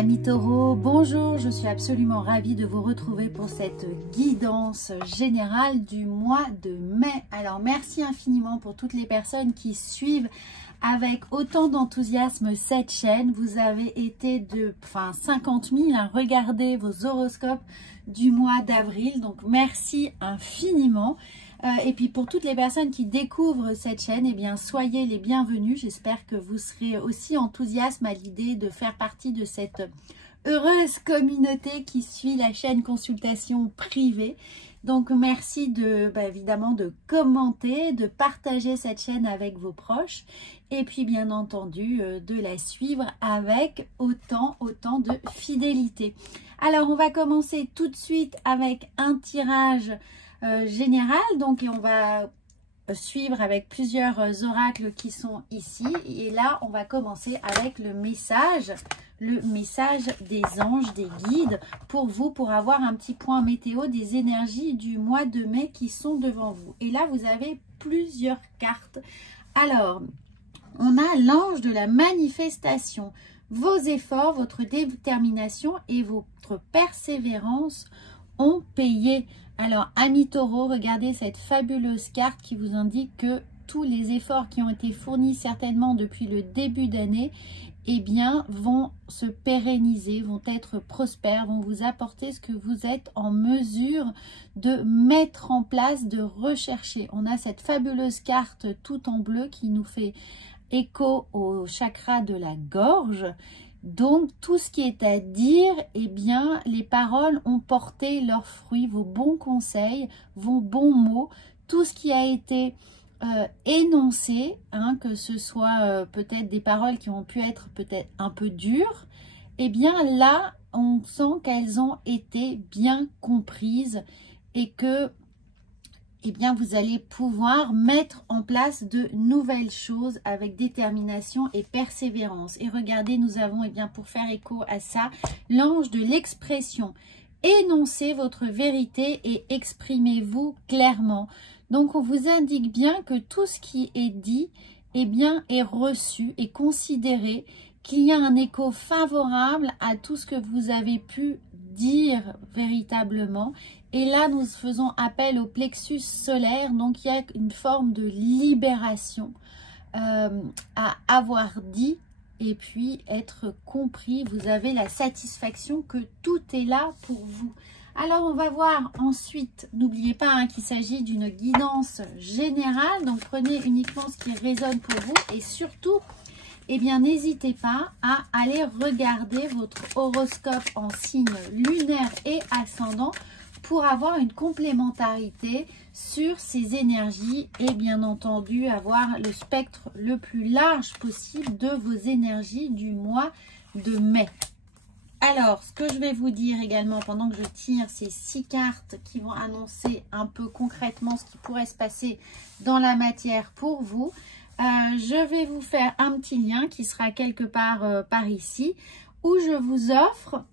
Amis taureaux, bonjour, je suis absolument ravie de vous retrouver pour cette guidance générale du mois de mai. Alors merci infiniment pour toutes les personnes qui suivent avec autant d'enthousiasme cette chaîne. Vous avez été 50 000 à regarder vos horoscopes du mois d'avril, donc merci infiniment. Et puis pour toutes les personnes qui découvrent cette chaîne, eh bien soyez les bienvenus. J'espère que vous serez aussi enthousiastes à l'idée de faire partie de cette heureuse communauté qui suit la chaîne consultation privée. Donc merci évidemment de commenter, de partager cette chaîne avec vos proches et puis bien entendu de la suivre avec autant de fidélité. Alors on va commencer tout de suite avec un tirage général, donc et on va suivre avec plusieurs oracles qui sont ici, et là on va commencer avec le message des anges, des guides pour vous, pour avoir un petit point météo des énergies du mois de mai qui sont devant vous. Et là vous avez plusieurs cartes. Alors on a l'ange de la manifestation. Vos efforts, votre détermination et votre persévérance ont payé. Alors, amis taureaux, regardez cette fabuleuse carte qui vous indique que tous les efforts qui ont été fournis certainement depuis le début d'année, eh bien, vont se pérenniser, vont être prospères, vont vous apporter ce que vous êtes en mesure de mettre en place, de rechercher. On a cette fabuleuse carte tout en bleu qui nous fait écho au chakra de la gorge. Donc, tout ce qui est à dire, eh bien, les paroles ont porté leurs fruits, vos bons conseils, vos bons mots, tout ce qui a été énoncé, hein, que ce soit peut-être des paroles qui ont pu être peut-être un peu dures, eh bien là, on sent qu'elles ont été bien comprises et que eh bien, vous allez pouvoir mettre en place de nouvelles choses avec détermination et persévérance. Et regardez, nous avons, eh bien, pour faire écho à ça, l'ange de l'expression. Énoncez votre vérité et exprimez-vous clairement. Donc, on vous indique bien que tout ce qui est dit, eh bien, est reçu et considéré, qu'il y a un écho favorable à tout ce que vous avez pu dire véritablement. Et là, nous faisons appel au plexus solaire. Donc, il y a une forme de libération à avoir dit et puis être compris. Vous avez la satisfaction que tout est là pour vous. Alors, on va voir ensuite, n'oubliez pas hein, qu'il s'agit d'une guidance générale. Donc, prenez uniquement ce qui résonne pour vous et surtout, eh bien, n'hésitez pas à aller regarder votre horoscope en signe lunaire et ascendant pour avoir une complémentarité sur ces énergies et bien entendu avoir le spectre le plus large possible de vos énergies du mois de mai. Alors, ce que je vais vous dire également pendant que je tire ces 6 cartes qui vont annoncer un peu concrètement ce qui pourrait se passer dans la matière pour vous, je vais vous faire un petit lien qui sera quelque part par ici, où je vous offre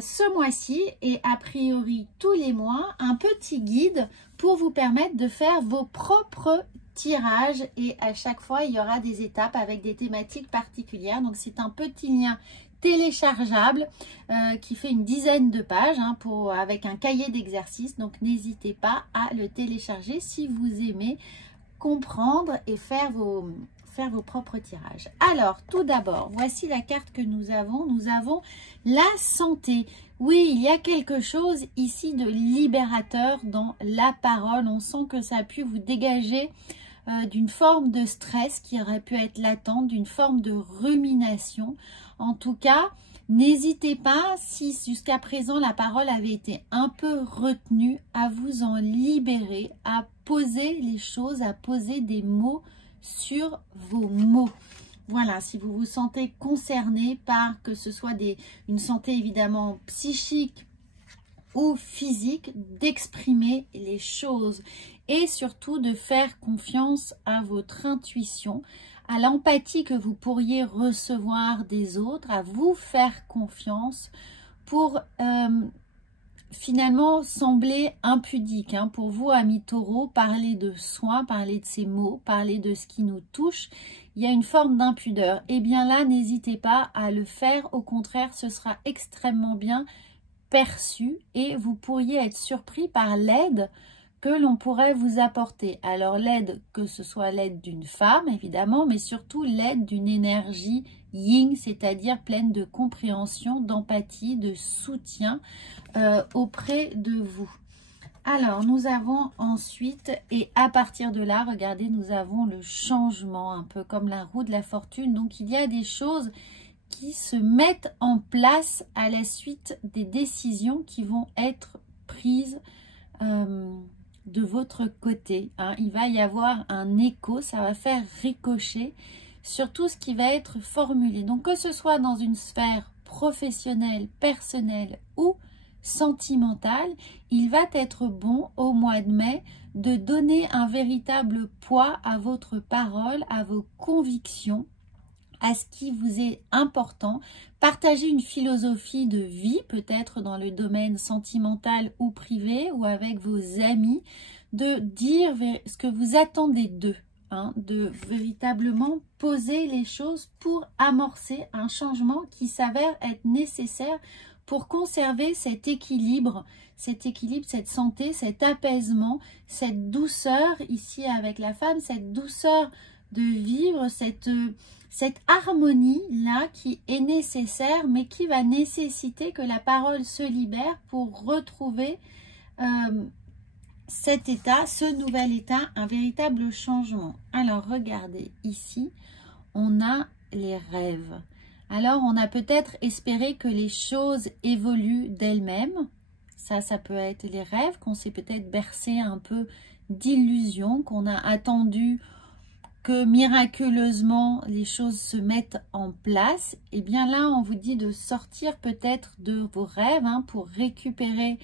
ce mois-ci et a priori tous les mois un petit guide pour vous permettre de faire vos propres tirages, et à chaque fois il y aura des étapes avec des thématiques particulières. Donc c'est un petit lien téléchargeable qui fait une dizaine de pages hein, avec un cahier d'exercice. Donc n'hésitez pas à le télécharger si vous aimez comprendre et faire vos propres tirages. Alors, tout d'abord, voici la carte que nous avons. Nous avons la santé. Oui, il y a quelque chose ici de libérateur dans la parole. On sent que ça a pu vous dégager d'une forme de stress qui aurait pu être latente, d'une forme de rumination. En tout cas, n'hésitez pas, si jusqu'à présent la parole avait été un peu retenue, à vous en libérer, à poser les choses, à poser des mots sur vos mots. Voilà, si vous vous sentez concerné par que ce soit une santé évidemment psychique ou physique, d'exprimer les choses et surtout de faire confiance à votre intuition, à l'empathie que vous pourriez recevoir des autres, à vous faire confiance pour finalement sembler impudique hein, pour vous, amis taureaux, parler de soi, parler de ces mots, parler de ce qui nous touche. Il y a une forme d'impudeur. Et bien là, n'hésitez pas à le faire. Au contraire, ce sera extrêmement bien perçu et vous pourriez être surpris par l'aide que l'on pourrait vous apporter. Alors l'aide, que ce soit l'aide d'une femme évidemment, mais surtout l'aide d'une énergie yin, c'est-à-dire pleine de compréhension, d'empathie, de soutien auprès de vous. Alors nous avons ensuite, et à partir de là, regardez, nous avons le changement, un peu comme la roue de la fortune. Donc il y a des choses qui se mettent en place à la suite des décisions qui vont être prises de votre côté. Hein. Il va y avoir un écho, ça va faire ricocher sur tout ce qui va être formulé. Donc que ce soit dans une sphère professionnelle, personnelle ou sentimentale, il va être bon au mois de mai de donner un véritable poids à votre parole, à vos convictions, à ce qui vous est important. Partagez une philosophie de vie, peut-être dans le domaine sentimental ou privé, ou avec vos amis, de dire ce que vous attendez d'eux, hein, de véritablement poser les choses pour amorcer un changement qui s'avère être nécessaire pour conserver cet équilibre, cette santé, cet apaisement, cette douceur ici avec la femme, cette douceur de vivre, cette harmonie-là qui est nécessaire, mais qui va nécessiter que la parole se libère pour retrouver cet état, ce nouvel état, un véritable changement. Alors, regardez, ici, on a les rêves. Alors, on a peut-être espéré que les choses évoluent d'elles-mêmes. Ça peut être les rêves, qu'on s'est peut-être bercé un peu d'illusions, qu'on a attendu que miraculeusement les choses se mettent en place. Et bien là, on vous dit de sortir peut-être de vos rêves hein, pour récupérer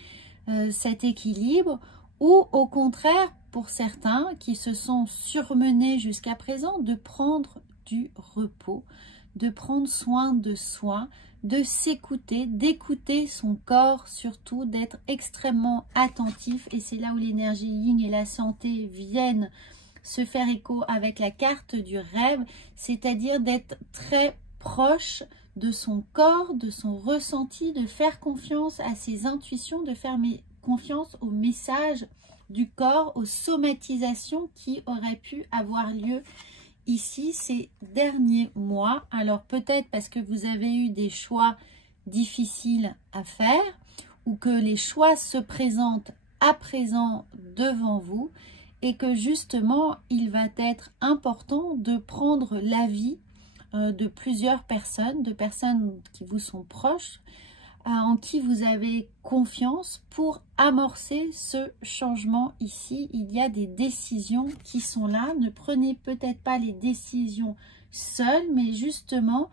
cet équilibre, ou au contraire, pour certains qui se sont surmenés jusqu'à présent, de prendre du repos, de prendre soin de soi, de s'écouter, d'écouter son corps surtout, d'être extrêmement attentif. Et c'est là où l'énergie yin et la santé viennent se faire écho avec la carte du rêve, c'est-à-dire d'être très proche de son corps, de son ressenti, de faire confiance à ses intuitions, de faire confiance aux messages du corps, aux somatisations qui auraient pu avoir lieu ici ces derniers mois. Alors peut-être parce que vous avez eu des choix difficiles à faire ou que les choix se présentent à présent devant vous et que justement il va être important de prendre l'avis de plusieurs personnes, de personnes qui vous sont proches, en qui vous avez confiance pour amorcer ce changement ici. Il y a des décisions qui sont là. Ne prenez peut-être pas les décisions seules, mais justement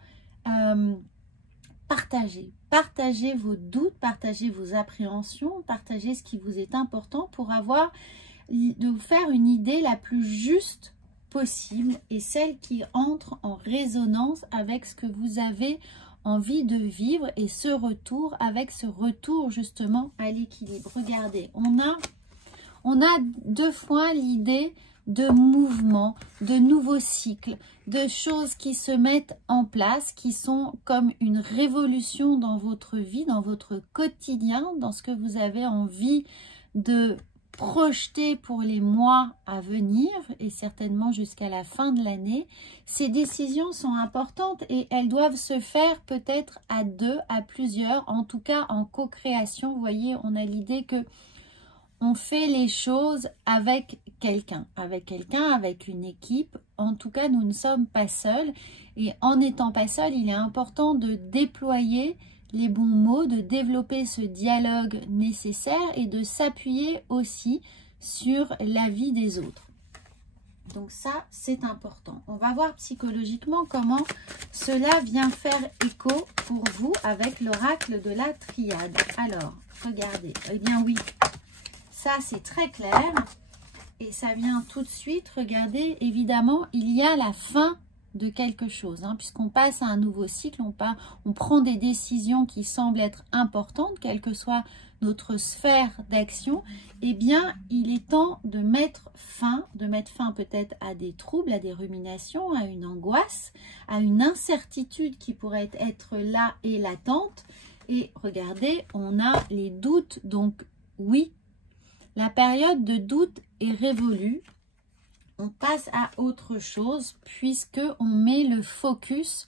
partagez vos doutes, partagez vos appréhensions, partagez ce qui vous est important pour de vous faire une idée la plus juste possible et celle qui entre en résonance avec ce que vous avez envie de vivre et ce retour, avec ce retour justement à l'équilibre. Regardez, on a deux fois l'idée de mouvement, de nouveaux cycles, de choses qui se mettent en place, qui sont comme une révolution dans votre vie, dans votre quotidien, dans ce que vous avez envie de projeter pour les mois à venir et certainement jusqu'à la fin de l'année. Ces décisions sont importantes et elles doivent se faire peut-être à deux, à plusieurs, en tout cas en co-création. Vous voyez, on a l'idée que on fait les choses avec quelqu'un, avec une équipe. En tout cas, nous ne sommes pas seuls et en n'étant pas seuls, il est important de déployer les bons mots, de développer ce dialogue nécessaire et de s'appuyer aussi sur l'avis des autres. Donc ça, c'est important. On va voir psychologiquement comment cela vient faire écho pour vous avec l'oracle de la triade. Alors, regardez. Eh bien oui, ça c'est très clair et ça vient tout de suite. Regardez, évidemment, il y a la fin de quelque chose, hein, puisqu'on passe à un nouveau cycle, on prend des décisions qui semblent être importantes, quelle que soit notre sphère d'action. Eh bien, il est temps de mettre fin peut-être à des troubles, à des ruminations, à une angoisse, à une incertitude qui pourrait être là et latente. Et regardez, on a les doutes, donc oui, la période de doute est révolue. On passe à autre chose puisque on met le focus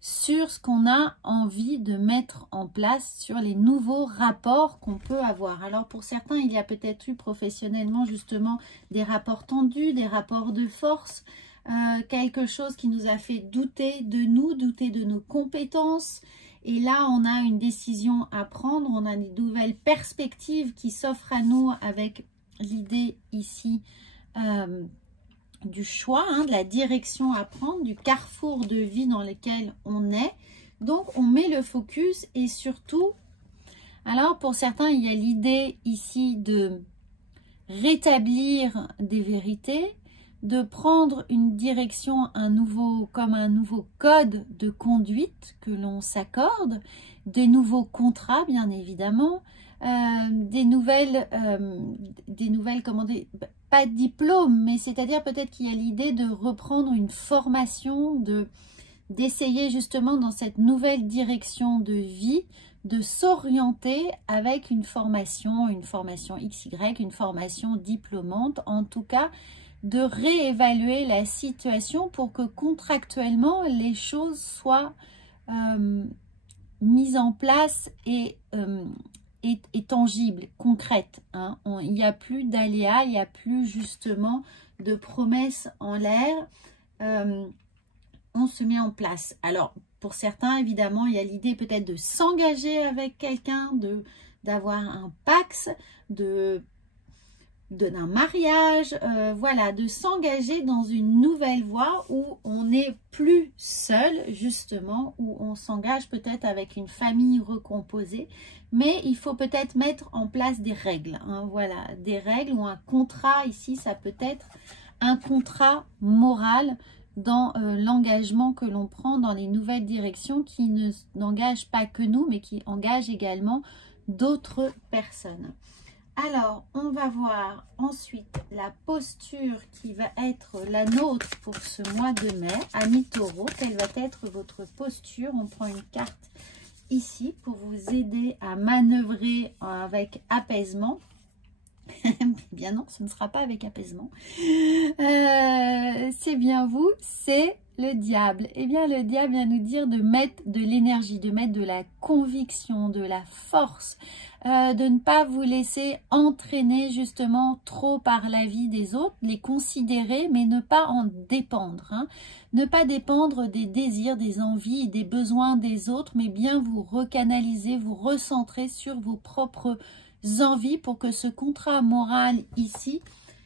sur ce qu'on a envie de mettre en place, sur les nouveaux rapports qu'on peut avoir. Alors pour certains, il y a peut-être eu professionnellement justement des rapports tendus, des rapports de force, quelque chose qui nous a fait douter de nous, douter de nos compétences. Et là, on a une décision à prendre, on a des nouvelles perspectives qui s'offrent à nous avec l'idée ici du choix, hein, de la direction à prendre, du carrefour de vie dans lequel on est. Donc, on met le focus et surtout, alors pour certains, il y a l'idée ici de rétablir des vérités, de prendre une direction, comme un nouveau code de conduite que l'on s'accorde, des nouveaux contrats bien évidemment, des nouvelles, comment dire, pas de diplôme, mais c'est-à-dire peut-être qu'il y a l'idée de reprendre une formation, d'essayer justement dans cette nouvelle direction de vie, de s'orienter avec une formation XY, une formation diplômante, en tout cas, de réévaluer la situation pour que contractuellement les choses soient mises en place et tangibles, concrètes. Hein. Il n'y a plus d'aléas, il n'y a plus justement de promesses en l'air. On se met en place. Alors, pour certains, évidemment, il y a l'idée peut-être de s'engager avec quelqu'un, d'avoir un pax, d'un mariage, voilà, de s'engager dans une nouvelle voie où on n'est plus seul, justement, où on s'engage peut-être avec une famille recomposée, mais il faut peut-être mettre en place des règles, hein, voilà, des règles ou un contrat, ici, ça peut être un contrat moral dans l'engagement que l'on prend dans les nouvelles directions qui n'engagent pas que nous, mais qui engagent également d'autres personnes. Alors, on va voir ensuite la posture qui va être la nôtre pour ce mois de mai. Amis taureaux, quelle va être votre posture? On prend une carte ici pour vous aider à manœuvrer avec apaisement. Bien non, ce ne sera pas avec apaisement. C'est bien vous, c'est le diable. Eh bien, le diable vient nous dire de mettre de l'énergie, de mettre de la conviction, de la force, de ne pas vous laisser entraîner justement trop par la vie des autres, les considérer, mais ne pas en dépendre. Hein. Ne pas dépendre des désirs, des envies et des besoins des autres, mais bien vous recanaliser, vous recentrer sur vos propres envies pour que ce contrat moral ici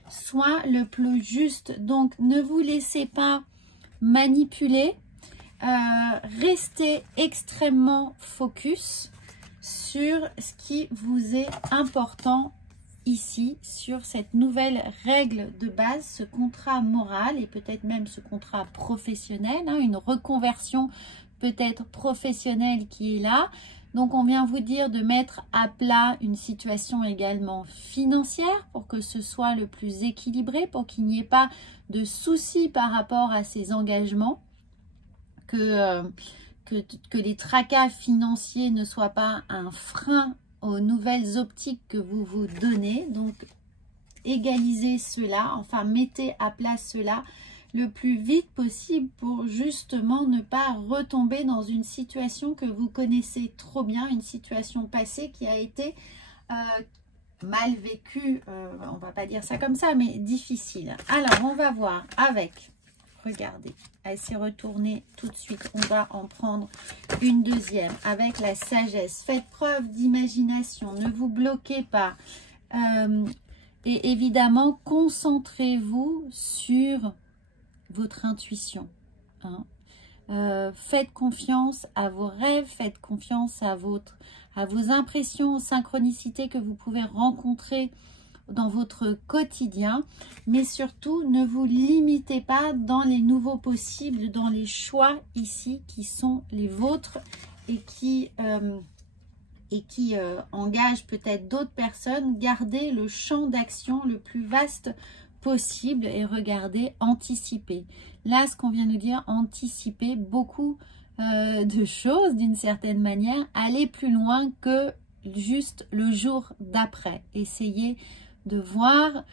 soit le plus juste. Donc, ne vous laissez pas manipuler, restez extrêmement focus sur ce qui vous est important ici, sur cette nouvelle règle de base, ce contrat moral et peut-être même ce contrat professionnel, hein, une reconversion peut-être professionnelle qui est là. Donc, on vient vous dire de mettre à plat une situation également financière pour que ce soit le plus équilibré, pour qu'il n'y ait pas de soucis par rapport à ces engagements, que les tracas financiers ne soient pas un frein aux nouvelles optiques que vous vous donnez. Donc, égalisez cela, enfin, mettez à plat cela le plus vite possible pour justement ne pas retomber dans une situation que vous connaissez trop bien, une situation passée qui a été mal vécue, on va pas dire ça comme ça, mais difficile. Alors, on va voir avec, regardez, elle s'est retournée tout de suite, on va en prendre une deuxième avec la sagesse. Faites preuve d'imagination, ne vous bloquez pas. Et évidemment, concentrez-vous sur votre intuition. Hein. Faites confiance à vos rêves, faites confiance à vos impressions, aux synchronicités que vous pouvez rencontrer dans votre quotidien, mais surtout ne vous limitez pas dans les nouveaux possibles, dans les choix ici qui sont les vôtres et qui engagent peut-être d'autres personnes. Gardez le champ d'action le plus vaste possible et regardez, anticiper. Là, ce qu'on vient de nous dire, anticiper beaucoup de choses d'une certaine manière, aller plus loin que juste le jour d'après. Essayez de voir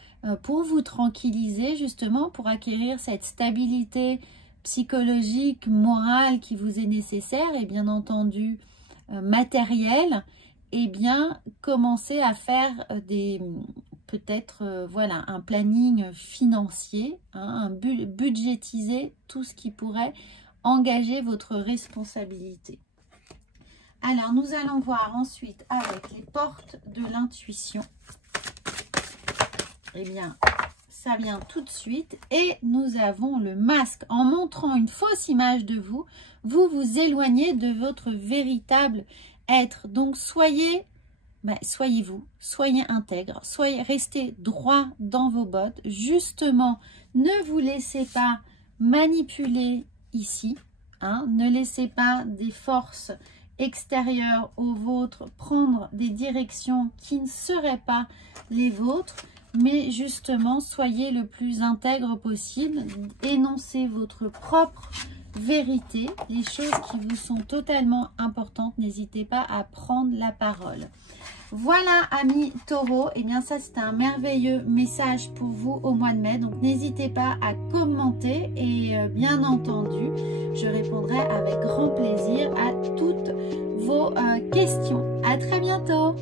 pour vous tranquilliser, justement, pour acquérir cette stabilité psychologique, morale qui vous est nécessaire et bien entendu matérielle, et bien commencer à faire peut-être voilà, un planning financier, hein, budgétiser tout ce qui pourrait engager votre responsabilité. Alors, nous allons voir ensuite avec les portes de l'intuition. Eh bien, ça vient tout de suite. Et nous avons le masque. En montrant une fausse image de vous, vous vous éloignez de votre véritable être. Donc, soyez vous, soyez intègre, restez droit dans vos bottes. Justement, ne vous laissez pas manipuler ici. Hein, ne laissez pas des forces extérieures aux vôtres prendre des directions qui ne seraient pas les vôtres, mais justement soyez le plus intègre possible, énoncez votre propre vérité, les choses qui vous sont totalement importantes, n'hésitez pas à prendre la parole. Voilà, amis taureaux, et bien ça c'est un merveilleux message pour vous au mois de mai, donc n'hésitez pas à commenter et bien entendu je répondrai avec grand plaisir à toutes vos questions. À très bientôt.